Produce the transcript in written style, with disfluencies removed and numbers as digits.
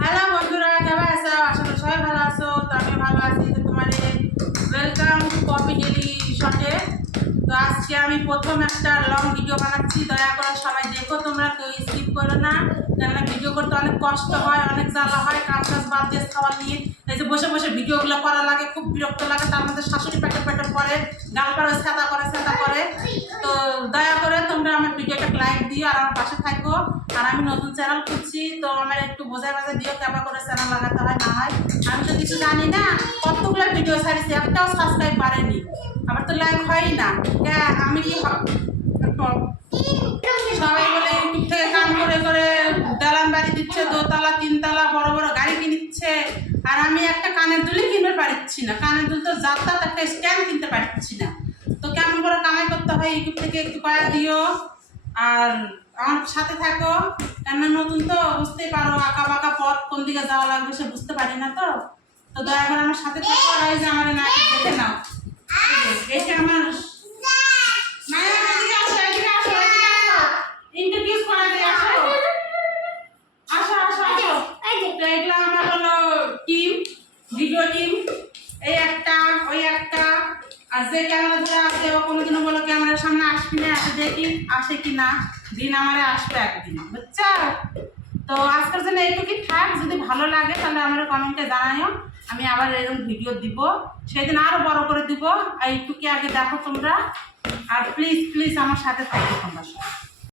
Hello বন্ধুরা, কেমন আছো? আশা করি সবাই ভালো আছো। তো আমি ভালো আছি। তো তোমাদের ওয়েলকাম টু কপি ডেলি শটে। তো আজকে আমি প্রথম একটা লং ভিডিও বানাচ্ছি। দয়া করে সবাই দেখো, তোমরা কেউ স্কিপ করো না, কেননা ভিডিও করতে অনেক কষ্ট হয়, অনেক জ্বালা হয়। কাজ কাজ বাদ দিয়ে খাওয়া নিয়ে এই যে বসে বসে ভিডিওগুলো করা লাগে, খুব বিরক্ত লাগে। তার মধ্যে শাশুড়ি প্যাকেট প্যাকেট করে, গাল পাড়ে ছাতা করে। তো দয়া করে তোমরা আমার ভিডিওটা লাইক দিও আর আমার পাশে থাকো। আর আমি নতুন চ্যানেল খুঁজছি, তো আমার একটু বোঝায় দিও কেমন করে চ্যানেল লাগাতে হয় না হয়। আমি তো কিছু জানি না, কতগুলো ভিডিও ছাড়িয়েছি, একটাও সাবস্ক্রাইব বাড়েনি, আমার তো লাইক হয়ই না। আমি সবাই বলে ইউটিউব থেকে কাম করে করে দালান বাড়ি দিচ্ছে, দোতলা তিনতলা বড় বড় গাড়ি কিনছে, আর আমি একটা কানের দুলি কিনতে পারছি না। কানের দুল তো যাত্রা একটা স্ট্যান্ড কিনতে পারছি না। তো কেমন করে কামাই করতে হয় ইউটিউব থেকে একটু করা দিও আর আমার সাথে থাকো। কেননা নতুন তো বুঝতেই পারো, আঁকা বাঁকা পথ কোন দিকে যাওয়া লাগবে সে বুঝতে পারি না। তো তো দয়া করে আমার সাথে থাকো। আর এই যে আমার নাকি দেখে নাও, এইটা আমার ইন্ট্রোডিউস করা দিয়ে আসো। এগুলো আমার হলো টিম, ভিডিও টিম। এই একটা ওই একটা, আর যে ক্যামেরা ধরে আছে ও কোনোদিনও বলো ক্যামেরার সামনে আসবি না, এসে দেখি আসে কি না, দিন আমারে আসবে একদিন, বুঝছো? তো আজকের জন্য এইটুকুই থাক। যদি ভালো লাগে তাহলে আমার কমেন্টে জানাইও, আমি আবার এরকম ভিডিও দিব, সেদিন আরো বড় করে দিব। এইটুকু আগে দেখো তোমরা, আর প্লিজ প্লিজ আমার সাথে থাকো তোমরা।